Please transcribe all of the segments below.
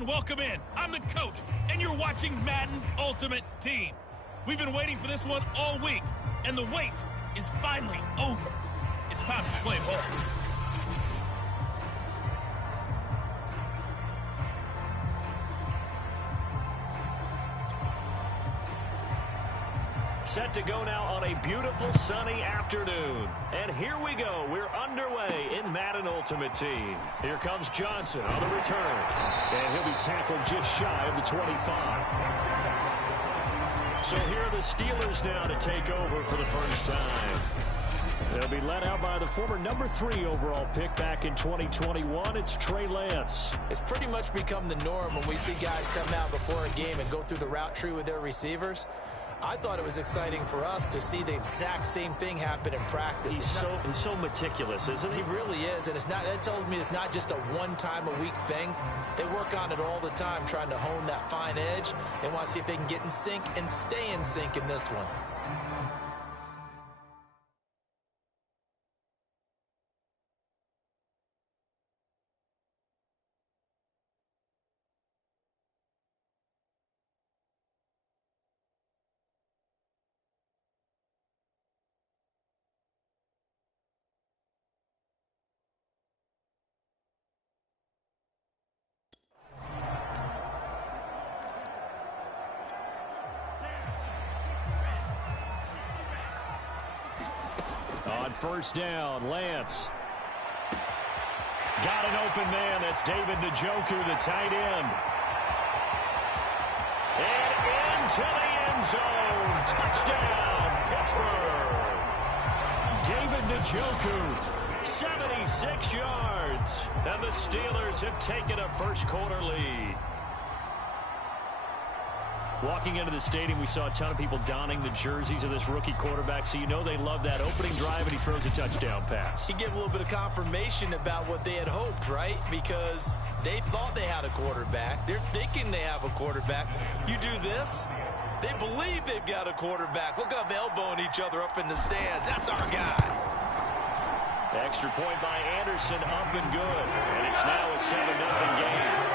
and welcome in. I'm the coach, and you're watching Madden Ultimate Team. We've been waiting for this one all week, and the wait is finally over. It's time to play ball. Set to go now on a beautiful sunny afternoon. And here we go. We're underway in Madden Ultimate Team. Here comes Johnson on the return. And he'll be tackled just shy of the 25. So here are the Steelers now to take over for the first time. They'll be led out by the former number 3 overall pick back in 2021. It's Trey Lance. It's pretty much become the norm when we see guys come out before a game and go through the route tree with their receivers. I thought it was exciting for us to see the exact same thing happen in practice. He's so meticulous, isn't he? He really is, and that tells me it's not just a one-time-a-week thing. They work on it all the time, trying to hone that fine edge. They want to see if they can get in sync and stay in sync in this one. On first down, Lance. Got an open man. That's David Njoku, the tight end. And into the end zone. Touchdown, Pittsburgh. David Njoku, 76 yards. And the Steelers have taken a first quarter lead. Walking into the stadium, we saw a ton of people donning the jerseys of this rookie quarterback, so you know they love that opening drive, and he throws a touchdown pass. He gave a little bit of confirmation about what they had hoped, right? Because they thought they had a quarterback. They're thinking they have a quarterback. You do this, they believe they've got a quarterback. Look up, elbowing each other up in the stands. That's our guy. Extra point by Anderson, up and good. And it's now a 7-0 game.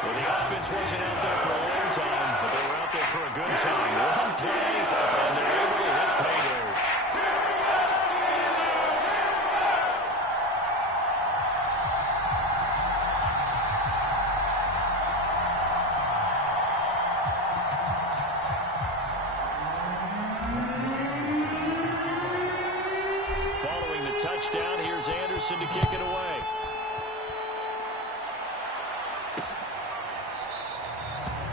Well, the offense wasn't out there for a long time, but they were out there for a good time. One play, and they're able to hit pay dirt. Following the touchdown, here's Anderson to kick it away.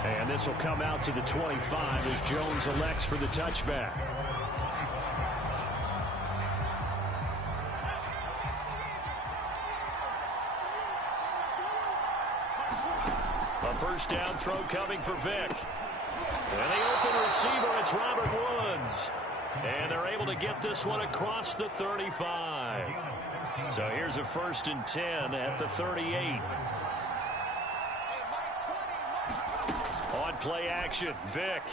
And this will come out to the 25 as Jones elects for the touchback. A first down throw coming for Vick. And the open receiver, it's Robert Woods. And they're able to get this one across the 35. So here's a 1st and 10 at the 38. On play action, Vick.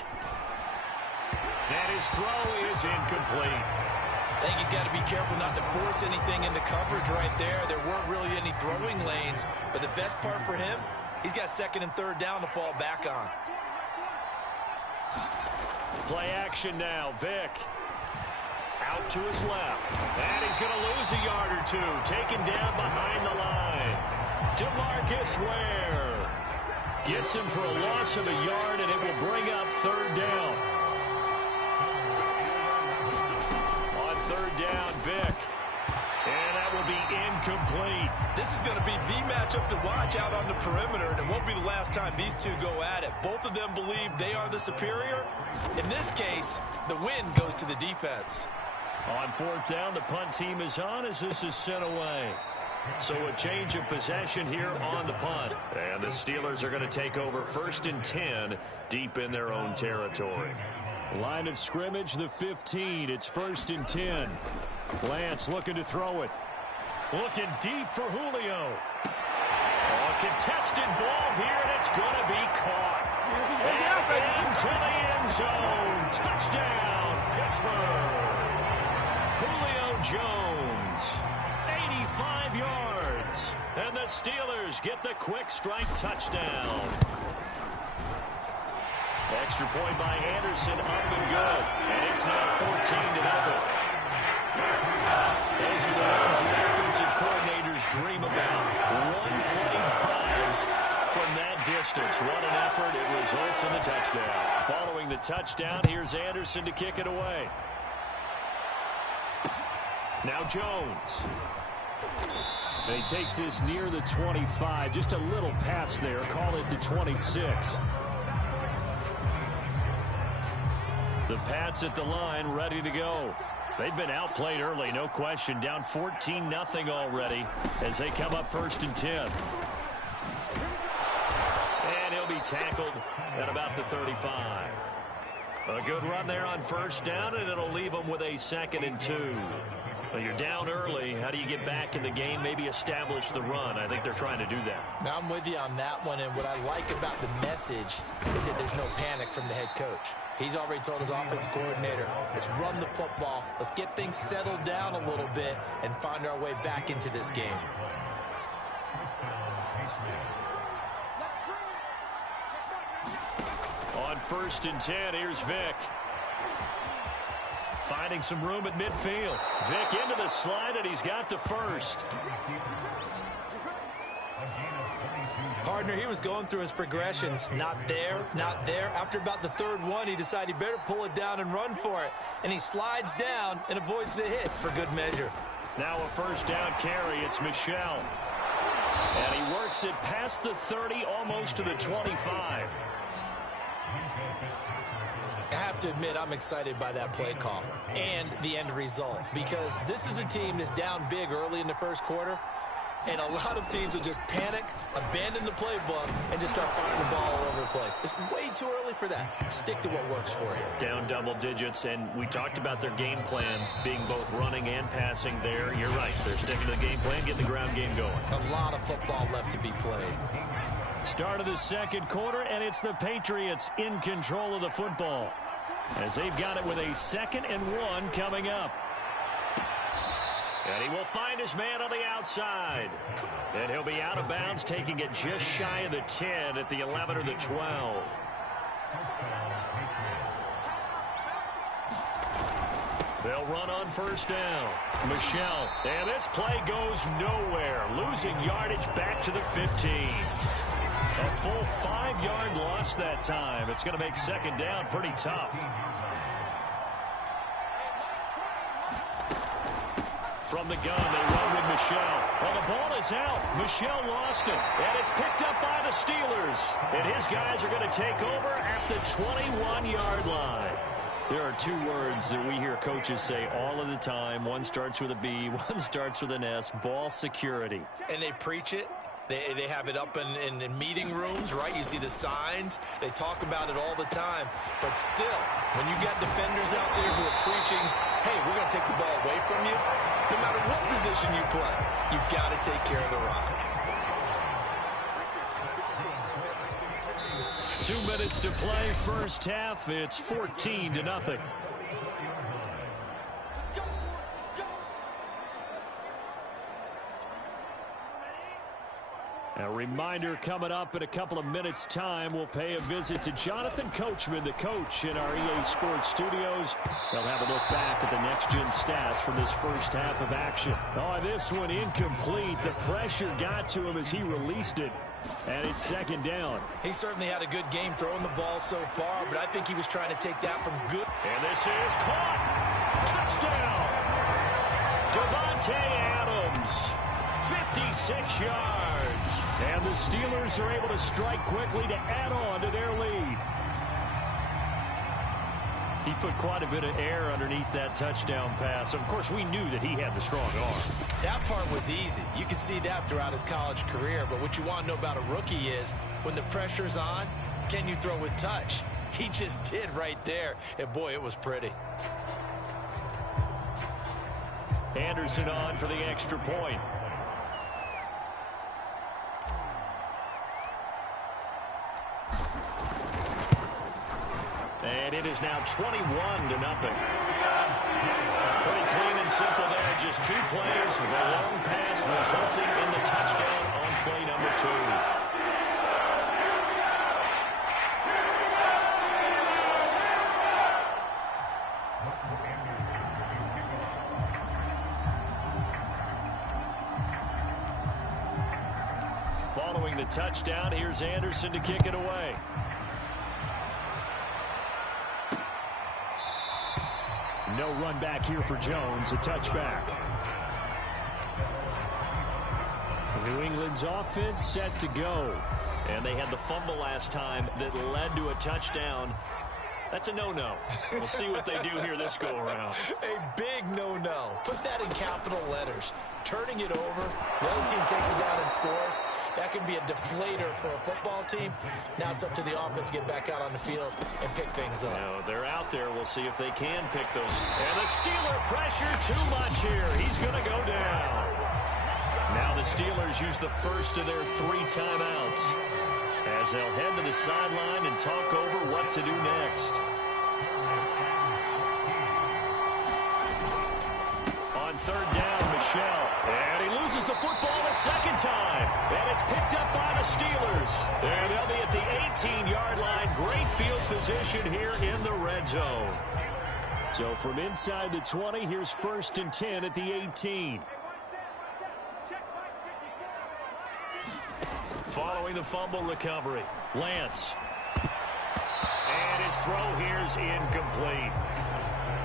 And his throw is incomplete. I think he's got to be careful not to force anything into coverage right there. There weren't really any throwing lanes, but the best part for him, he's got 2nd and 3rd down to fall back on. Play action now, Vick. Out to his left. And he's going to lose a yard or two. Taken down behind the line. DeMarcus Ware. Gets him for a loss of a yard, and it will bring up 3rd down. On 3rd down, Vick. And that will be incomplete. This is going to be the matchup to watch out on the perimeter, and it won't be the last time these two go at it. Both of them believe they are the superior. In this case, the win goes to the defense. On 4th down, the punt team is on as this is sent away. So a change of possession here on the punt. And the Steelers are going to take over 1st and 10 deep in their own territory. Line of scrimmage, the 15. It's 1st and 10. Lance looking to throw it. Looking deep for Julio. A contested ball here, and it's going to be caught. And into the end zone. Touchdown, Pittsburgh. Julio Jones. 85 yards. And the Steelers get the quick strike touchdown. Extra point by Anderson, up and good. And it's now 14-0. Those are the ones the offensive coordinators dream about. One-play drives from that distance. What an effort. It results in the touchdown. Following the touchdown, here's Anderson to kick it away. Now Jones. And he takes this near the 25. Just a little pass there. Call it the 26. The Pats at the line, ready to go. They've been outplayed early, no question. Down 14-0 already as they come up 1st and 10. And he'll be tackled at about the 35. A good run there on 1st down, and it'll leave them with a 2nd and 2. Well, you're down early. How do you get back in the game? Maybe establish the run. I think they're trying to do that. Now, I'm with you on that one, and what I like about the message is that there's no panic from the head coach. He's already told his offensive coordinator, let's run the football, let's get things settled down a little bit and find our way back into this game. On 1st and 10, here's Vick. Finding some room at midfield. Vick into the slide, and he's got the 1st. Partner, he was going through his progressions. Not there, not there. After about the 3rd one, he decided he better pull it down and run for it. And he slides down and avoids the hit for good measure. Now a 1st down carry. It's Michel. And he works it past the 30, almost to the 25. I have to admit, I'm excited by that play call and the end result, because this is a team that's down big early in the 1st quarter, and a lot of teams will just panic, abandon the playbook, and just start firing the ball all over the place. It's way too early for that. Stick to what works for you. Down double digits, and we talked about their game plan being both running and passing there. You're right. They're sticking to the game plan, getting the ground game going. A lot of football left to be played. Start of the 2nd quarter, and it's the Patriots in control of the football as they've got it with a 2nd and 1 coming up. And he will find his man on the outside. And he'll be out of bounds, taking it just shy of the 10 at the 11 or the 12. They'll run on 1st down. Michel. And this play goes nowhere. Losing yardage back to the 15. A full 5-yard loss that time. It's going to make 2nd down pretty tough. From the gun, they run with Michel. Well, the ball is out. Michel lost it. And it's picked up by the Steelers. And his guys are going to take over at the 21-yard line. There are 2 words that we hear coaches say all of the time. One starts with a B, one starts with an S. Ball security. And they preach it. They have it up in meeting rooms, right? You see the signs. They talk about it all the time. But still, when you got defenders out there who are preaching, hey, we're going to take the ball away from you, no matter what position you play, you've got to take care of the rock. 2 minutes to play, 1st half. It's 14-0. A reminder coming up in a couple of minutes' time. We'll pay a visit to Jonathan Coachman, the coach in our EA Sports studios. They'll have a look back at the next-gen stats from this 1st half of action. Oh, this one incomplete. The pressure got to him as he released it. And it's 2nd down. He certainly had a good game throwing the ball so far, but I think he was trying to take that from good. And this is caught. Touchdown. Devontae Adams. 56 yards. And the Steelers are able to strike quickly to add on to their lead. He put quite a bit of air underneath that touchdown pass. Of course, we knew that he had the strong arm. That part was easy. You could see that throughout his college career. But what you want to know about a rookie is when the pressure's on, can you throw with touch? He just did right there. And, boy, it was pretty. Anderson on for the extra point. And it is now 21-0. Pretty clean and simple there. Just 2 plays. The long pass resulting in the touchdown on play number 2. Following the touchdown, here's Anderson to kick it away. No run back here for Jones, a touchback. New England's offense set to go. And they had the fumble last time that led to a touchdown. That's a no-no. We'll see what they do here this go-around. A big no-no. Put that in capital letters. Turning it over, the other team takes it down and scores. That can be a deflator for a football team. Now it's up to the offense to get back out on the field and pick things up. No, they're out there. We'll see if they can pick those. And the Steeler pressure too much here. He's going to go down. Now the Steelers use the first of their 3 timeouts as they'll head to the sideline and talk over what to do next. On 3rd down, Michel. And he loses the football a second time. And it's picked up by the Steelers. And they'll be at the 18-yard line. Great field position here in the red zone. So from inside the 20, here's 1st and 10 at the 18. Following the fumble recovery, Lance. And his throw here's incomplete.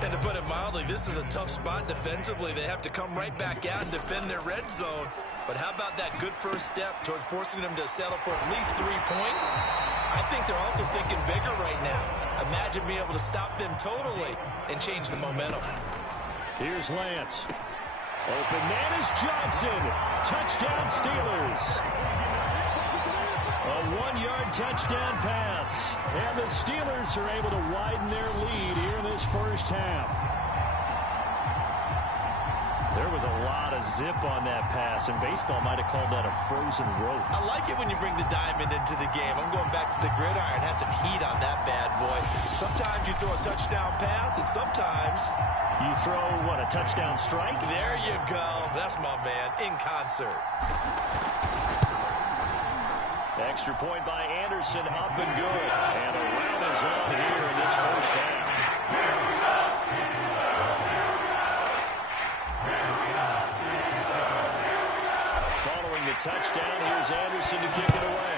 And to put it mildly, this is a tough spot defensively. They have to come right back out and defend their red zone. But how about that good first step towards forcing them to settle for at least 3 points? I think they're also thinking bigger right now. Imagine being able to stop them totally and change the momentum. Here's Lance. Open man is Johnson. Touchdown Steelers. A 1-yard touchdown pass. And the Steelers are able to widen their lead here in this first half. There was a lot of zip on that pass, and baseball might have called that a frozen rope. I like it when you bring the diamond into the game. I'm going back to the gridiron. Had some heat on that bad boy. Sometimes you throw a touchdown pass, and sometimes you throw, what, a touchdown strike? There you go. That's my man, in concert. Extra point by Anderson, up and good. And a round is on here in this first half. Following the touchdown, here's Anderson to kick it away.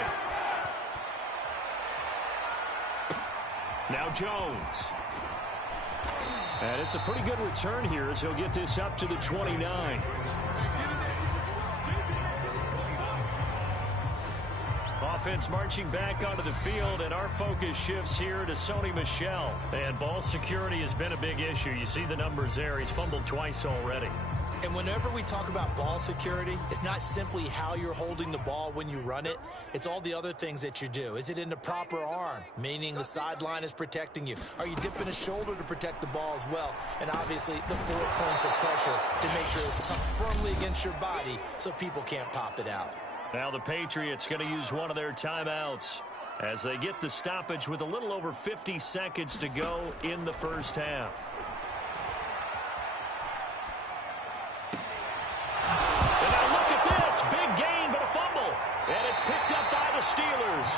Now Jones. And it's a pretty good return here as he'll get this up to the 29. Offense marching back onto the field, and our focus shifts here to Sony Michel. And ball security has been a big issue. You see the numbers there. He's fumbled twice already. And whenever we talk about ball security, it's not simply how you're holding the ball when you run it. It's all the other things that you do. Is it in the proper arm, meaning the sideline is protecting you? Are you dipping a shoulder to protect the ball as well? And obviously, the 4 points of pressure to make sure it's tucked firmly against your body so people can't pop it out. Now the Patriots going to use one of their timeouts as they get the stoppage with a little over 50 seconds to go in the first half. And now look at this. Big gain, but a fumble. And it's picked up by the Steelers.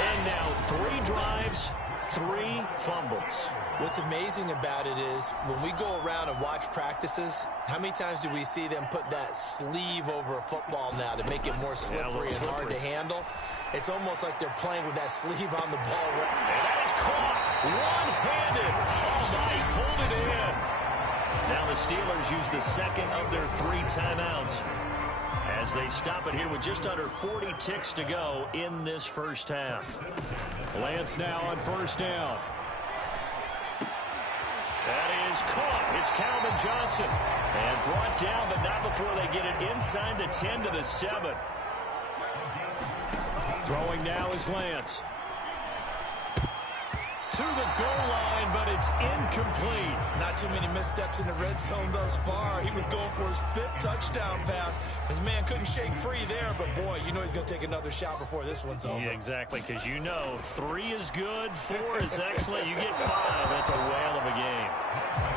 And now 3 drives, 3 fumbles. What's amazing about it is when we go around and watch practices, how many times do we see them put that sleeve over a football now to make it more slippery and hard to handle? It's almost like they're playing with that sleeve on the ball. And that is caught one-handed. Oh, my, he pulled it in. Now the Steelers use the second of their 3 timeouts as they stop it here with just under 40 ticks to go in this first half. Lance now on 1st down. That is caught. It's Calvin Johnson. And brought down, but not before they get it inside the 10 to the 7. Throwing now is Lance. to the goal line, but it's incomplete. Not too many missteps in the red zone thus far. He was going for his 5th touchdown pass. His man couldn't shake free there, but boy, you know he's going to take another shot before this one's over. Yeah, exactly, because you know 3 is good, 4 is excellent. You get 5, that's a whale of a game.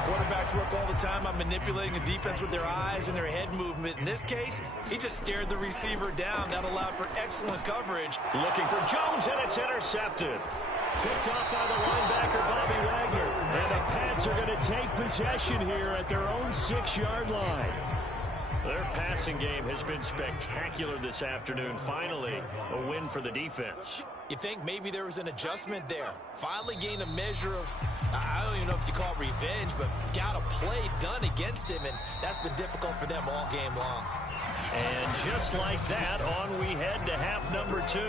Quarterbacks work all the time on manipulating the defense with their eyes and their head movement. In this case, he just stared the receiver down. That allowed for excellent coverage. Looking for Jones, and it's intercepted. Picked off by the linebacker, Bobby Wagner. And the Pats are going to take possession here at their own 6-yard line. Their passing game has been spectacular this afternoon. Finally, a win for the defense. You think maybe there was an adjustment there. Finally gained a measure of, I don't even know if you call it revenge, but got a play done against him, and that's been difficult for them all game long. And just like that, on we head to half number 2.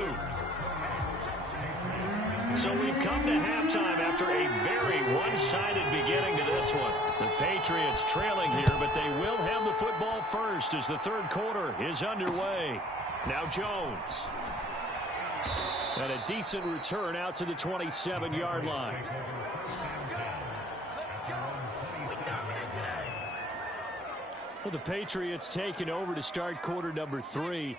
So we've come to halftime after a very one-sided beginning to this one. The Patriots trailing here, but they will have the football first as the third quarter is underway. Now Jones. And a decent return out to the 27-yard line. Well, the Patriots taking over to start quarter number 3.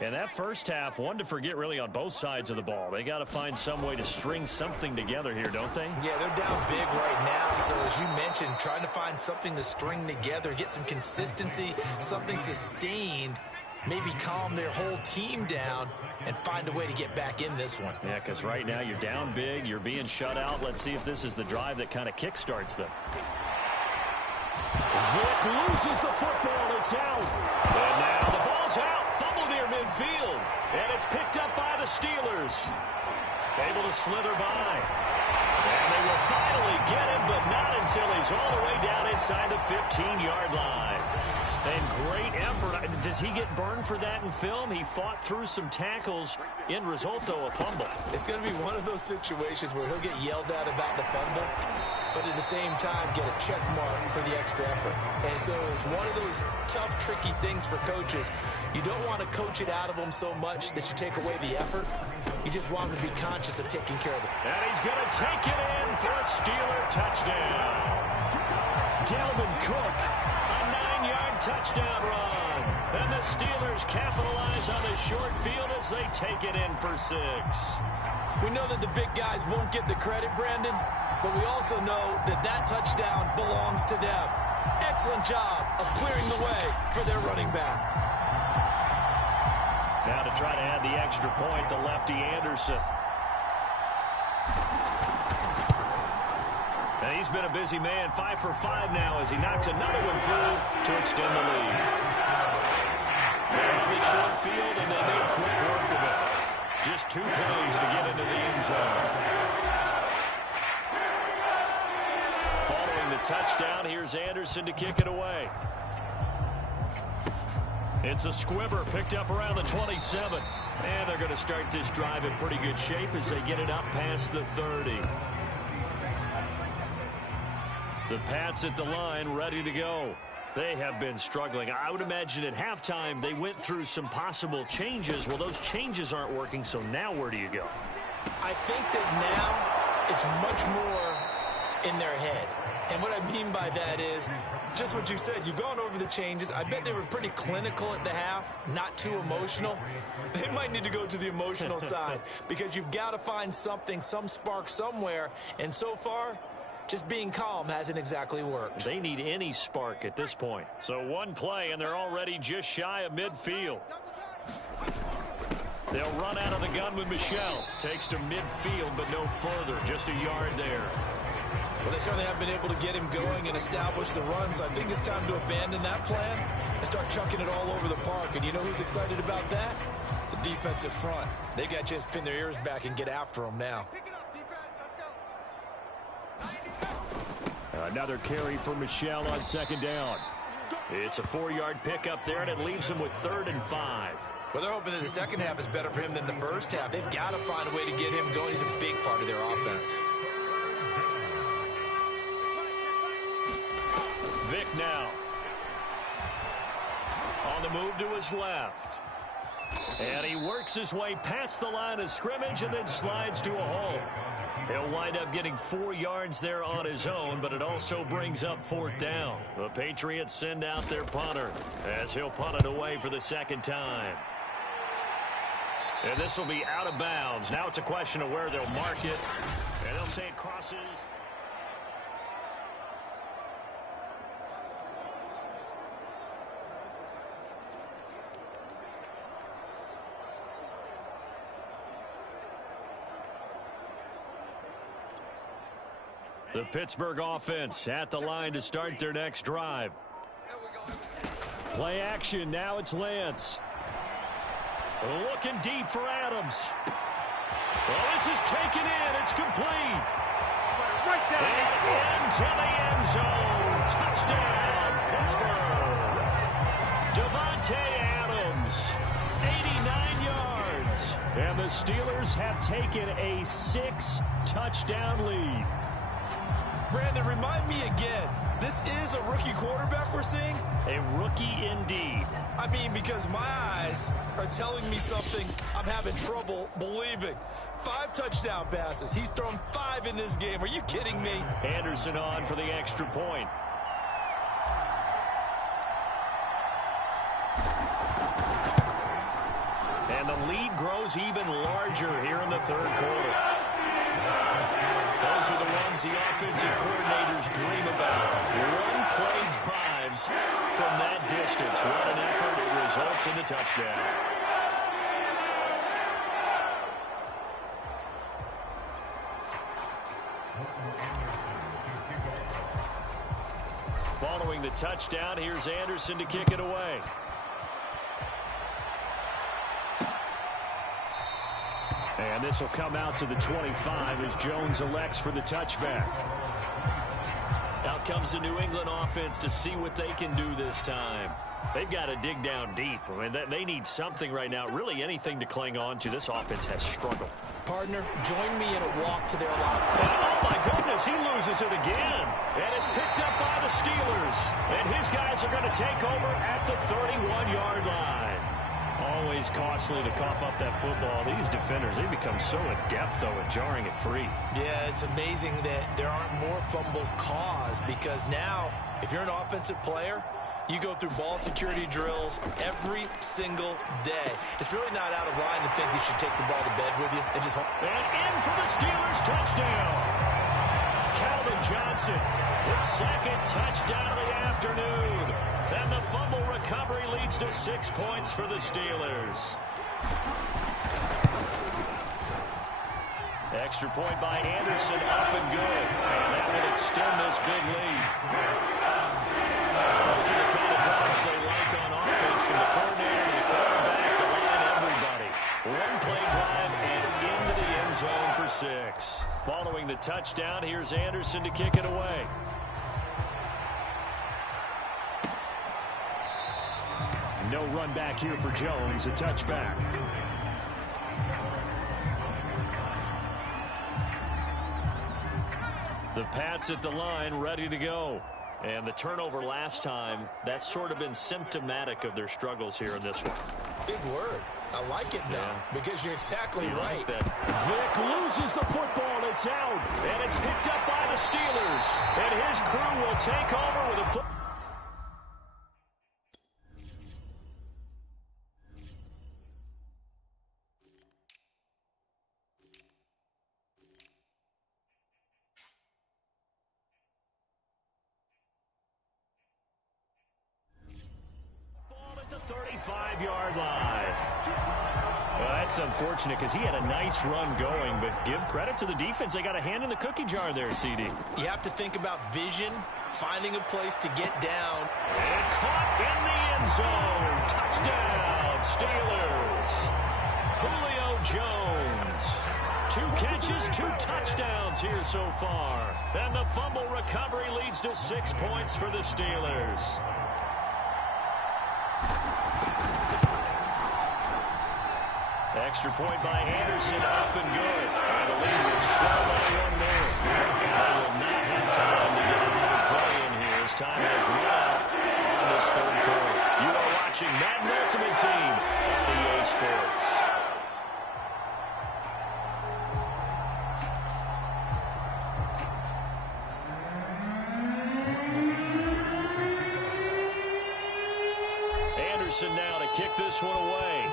And that first half, one to forget really on both sides of the ball. They got to find some way to string something together here, don't they? Yeah, they're down big right now. So as you mentioned, trying to find something to string together, get some consistency, something sustained, maybe calm their whole team down and find a way to get back in this one. Yeah, because right now you're down big, you're being shut out. Let's see if this is the drive that kind of kickstarts them. Vick loses the football. It's out. And now the ball's out. Fumble near midfield. And it's picked up by the Steelers. Able to slither by. And they will finally get him, but not until he's all the way down inside the 15-yard line. And great effort. Does he get burned for that in film? He fought through some tackles. End result, though, a fumble. It's going to be one of those situations where he'll get yelled at about the fumble, but at the same time get a check mark for the extra effort. And so it's one of those tough, tricky things for coaches. You don't want to coach it out of them so much that you take away the effort. You just want them to be conscious of taking care of it. And he's going to take it in for a Steeler touchdown. Dalvin Cook. A 9-yard touchdown run. And the Steelers capitalize on the short field as they take it in for 6. We know that the big guys won't get the credit, Brandon, but we also know that that touchdown belongs to them. Excellent job of clearing the way for their running back. Now to try to add the extra point, the lefty Anderson. And he's been a busy man, 5 for 5 now as he knocks another one through to extend the lead. They're on the short field, and they made quick work of it. Just 2 plays to get into the end zone. Following the touchdown, here's Anderson to kick it away. It's a squibber picked up around the 27. And they're going to start this drive in pretty good shape as they get it up past the 30. The Pats at the line, ready to go. They have been struggling. I would imagine at halftime they went through some possible changes. Well, those changes aren't working, so now where do you go? I think that now it's much more in their head. And what I mean by that is just what you said. You've gone over the changes. I bet they were pretty clinical at the half, not too emotional. They might need to go to the emotional side because you've got to find something, some spark somewhere. And so far, just being calm hasn't exactly worked. They need any spark at this point. So one play, and they're already just shy of midfield. They'll run out of the gun with Michel. Takes to midfield, but no further. Just a yard there. Well, they certainly have been able to get him going and establish the run, so I think it's time to abandon that plan and start chucking it all over the park. And you know who's excited about that? The defensive front. They got to just pin their ears back and get after them now. Another carry for Michel on 2nd down. It's a 4-yard pickup there, and it leaves him with 3rd and 5. Well, they're hoping that the second half is better for him than the first half. They've got to find a way to get him going. He's a big part of their offense. Vick now. On the move to his left. And he works his way past the line of scrimmage and then slides to a hole. He'll wind up getting 4 yards there on his own, but it also brings up 4th down. The Patriots send out their punter as he'll punt it away for the second time. And this will be out of bounds. Now it's a question of where they'll mark it. And they'll say it crosses. The Pittsburgh offense at the line to start their next drive. Play action. Now it's Lance. Looking deep for Adams. Well, this is taken in. It's complete. Right down. And into the end zone. Touchdown, Pittsburgh. Davante Adams, 89 yards. And the Steelers have taken a 6-touchdown lead. Brandon, remind me again, this is a rookie quarterback we're seeing? A rookie indeed. I mean, because my eyes are telling me something I'm having trouble believing. 5 touchdown passes. He's thrown 5 in this game. Are you kidding me? Anderson on for the extra point. And the lead grows even larger here in the third quarter. Those are the ones the offensive coordinators dream about. One-play drives from that distance. What an effort. It results in the touchdown. Following the touchdown, here's Anderson to kick it away. And this will come out to the 25 as Jones elects for the touchback. Out comes the New England offense to see what they can do this time. They've got to dig down deep. I mean, they need something right now, really anything to cling on to. This offense has struggled. Partner, join me in a walk to their line. Oh, my goodness, he loses it again. And it's picked up by the Steelers. And his guys are going to take over at the 31-yard line. Always costly to cough up that football. These defenders, they become so adept, though, at jarring it free. Yeah, it's amazing that there aren't more fumbles caused because now, if you're an offensive player, you go through ball security drills every single day. It's really not out of line to think you should take the ball to bed with you and just... And in for the Steelers touchdown. Calvin Johnson, his second touchdown of the afternoon. And the fumble recovery leads to 6 points for the Steelers. Extra point by Anderson, up and good. And that will extend this big lead. Those are the kind of drives they like on offense, from the coordinator to the quarterback, the line, everybody. One-play drive and into the end zone for 6. Following the touchdown, here's Anderson to kick it away. No run back here for Jones, a touchback. The Pats at the line, ready to go. And the turnover last time, that's sort of been symptomatic of their struggles here in this one. Big word. I like it now because you're exactly right. Like that. Vic loses the football. It's out. And it's picked up by the Steelers. And his crew will take over with a football. At the 35-yard line. Well, that's unfortunate because he had a nice run going, but give credit to the defense. They got a hand in the cookie jar there, CD. You have to think about vision, finding a place to get down. And caught in the end zone. Touchdown, Steelers. Julio Jones. 2 catches, 2 touchdowns here so far. And the fumble recovery leads to 6 points for the Steelers. Extra point by Anderson, up and good. And the lead will slow down there. And they will not have time to get another play in here as time has run out on this third quarter. You are watching Madden Ultimate Team on EA Sports. Anderson now to kick this one away.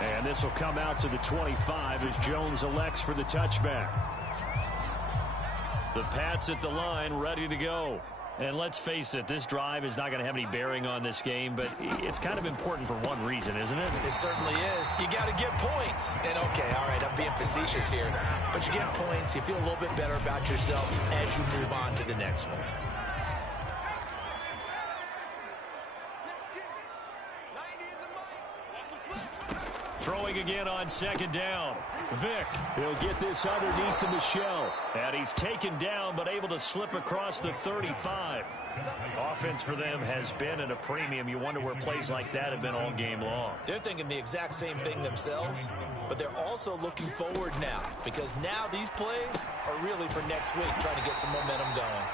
And this will come out to the 25 as Jones elects for the touchback. The Pats at the line, ready to go. And let's face it, this drive is not going to have any bearing on this game, but it's kind of important for one reason, isn't it? It certainly is. You got to get points. And, okay, all right, I'm being facetious here. But you get points, you feel a little bit better about yourself as you move on to the next one. Throwing again on second down. Vick. He'll get this underneath to Michelle. And he's taken down, but able to slip across the 35. Offense for them has been at a premium. You wonder where plays like that have been all game long. They're thinking the exact same thing themselves, but they're also looking forward now, because now these plays are really for next week, trying to get some momentum going.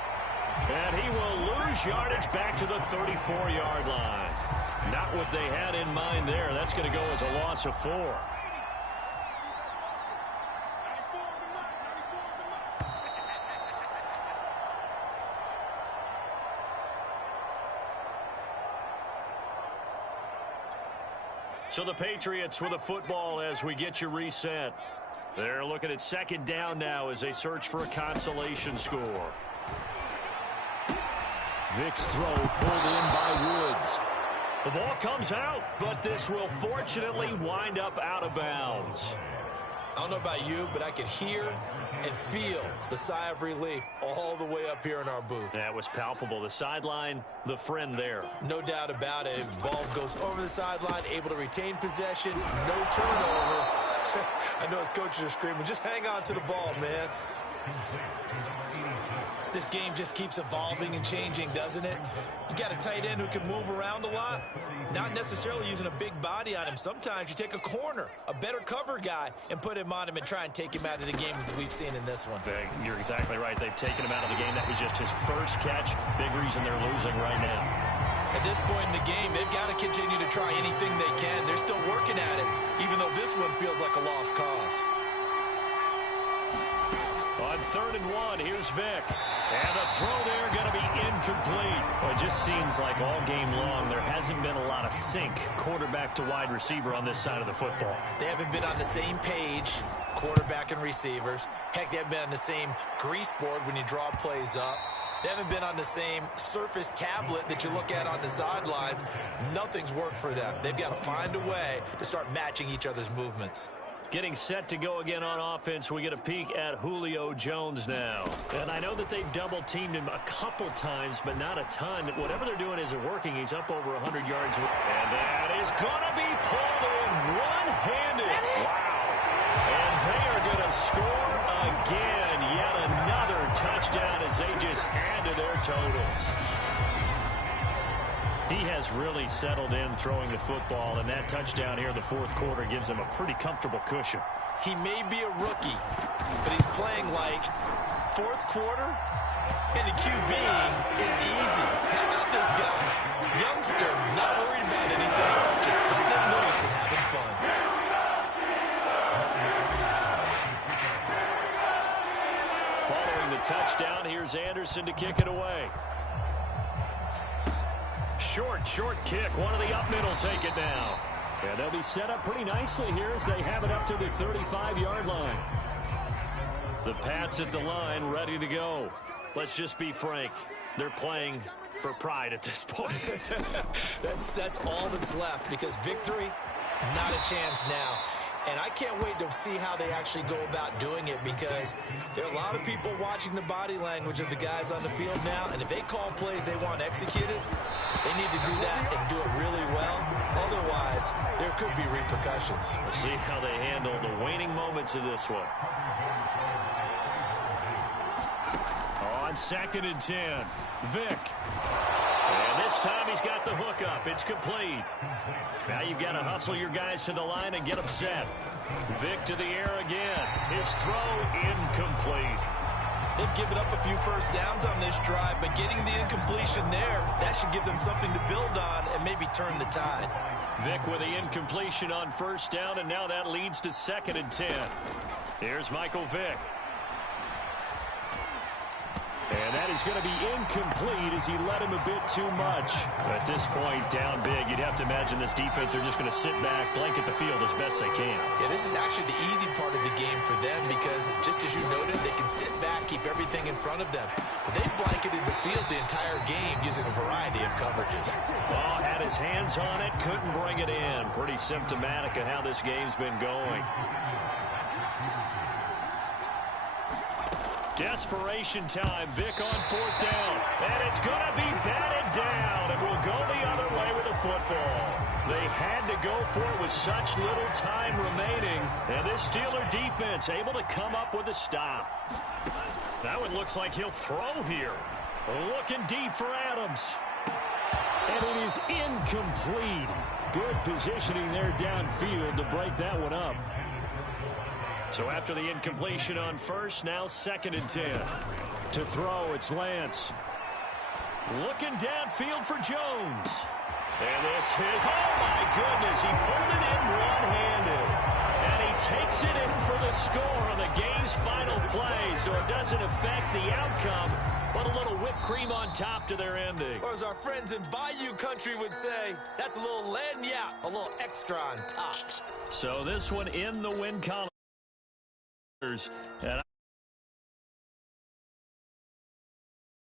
And he will lose yardage back to the 34-yard line. Not what they had in mind there. That's going to go as a loss of 4. So the Patriots with a football as we get you reset. They're looking at second down now as they search for a consolation score. Vick's throw pulled in by Woods. The ball comes out, but this will fortunately wind up out of bounds. I don't know about you, but I could hear and feel the sigh of relief all the way up here in our booth. That was palpable. The sideline, the friend there. No doubt about it. The ball goes over the sideline, able to retain possession, no turnover. I know his coaches are screaming, just hang on to the ball, man. This game just keeps evolving and changing, doesn't it? You got a tight end who can move around a lot, not necessarily using a big body on him. Sometimes you take a corner, a better cover guy, and put him on him and try and take him out of the game, as we've seen in this one. You're exactly right. They've taken him out of the game. That was just his first catch. Big reason they're losing right now. At this point in the game, they've got to continue to try anything they can. They're still working at it, even though this one feels like a lost cause. On 3rd and 1, here's Vick. And the throw there going to be incomplete. Well, it just seems like all game long there hasn't been a lot of sync quarterback to wide receiver on this side of the football. They haven't been on the same page, quarterback and receivers. Heck, they haven't been on the same grease board when you draw plays up. They haven't been on the same surface tablet that you look at on the sidelines. Nothing's worked for them. They've got to find a way to start matching each other's movements. Getting set to go again on offense. We get a peek at Julio Jones now. And I know that they've double-teamed him a couple times, but not a ton. Whatever they're doing isn't working. He's up over 100 yards. And that is going to be pulled in one-handed. Wow. And they are going to score again. Yet another touchdown as they just add to their totals. He has really settled in throwing the football, and that touchdown here in the 4th quarter gives him a pretty comfortable cushion. He may be a rookie, but he's playing like 4th quarter, and the QBing is easy. How about this guy? Youngster, not worried about anything, just cutting it loose and having fun. Following the touchdown, here's Anderson to kick it away. Short kick. One of the up middle take it now. And they'll be set up pretty nicely here as they have it up to the 35-yard line. The Pats at the line, ready to go. Let's just be frank. They're playing for pride at this point. That's all that's left, because victory, not a chance now. And I can't wait to see how they actually go about doing it, because there are a lot of people watching the body language of the guys on the field now, and if they call plays they want executed, they need to do that and do it really well. Otherwise, there could be repercussions. We'll see how they handle the waning moments of this one. On 2nd and 10, Vick. And this time he's got the hook up. It's complete. Now you've got to hustle your guys to the line and get them set. Vick to the air again. His throw incomplete. They've given up a few first downs on this drive, but getting the incompletion there, that should give them something to build on and maybe turn the tide. Vick with the incompletion on 1st down, and now that leads to 2nd and 10. Here's Michael Vick. And that is going to be incomplete as he led him a bit too much. At this point, down big, you'd have to imagine this defense are just going to sit back, blanket the field as best they can. Yeah, this is actually the easy part of the game for them because, just as you noted, they can sit back, keep everything in front of them. But they've blanketed the field the entire game using a variety of coverages. Oh, had his hands on it, couldn't bring it in. Pretty symptomatic of how this game's been going. Desperation time. Vic on fourth down. And it's going to be batted down. It will go the other way with the football. They had to go for it with such little time remaining. And this Steeler defense able to come up with a stop. That one looks like he'll throw here. Looking deep for Adams. And it is incomplete. Good positioning there downfield to break that one up. So after the incompletion on first, now 2nd and 10. To throw, it's Lance. Looking downfield for Jones. And this is, oh my goodness, he pulled it in one-handed. And he takes it in for the score on the game's final play, so it doesn't affect the outcome, but a little whipped cream on top to their ending. Or as our friends in Bayou Country would say, that's a little lagniappe, a little extra on top. So this one in the win column. And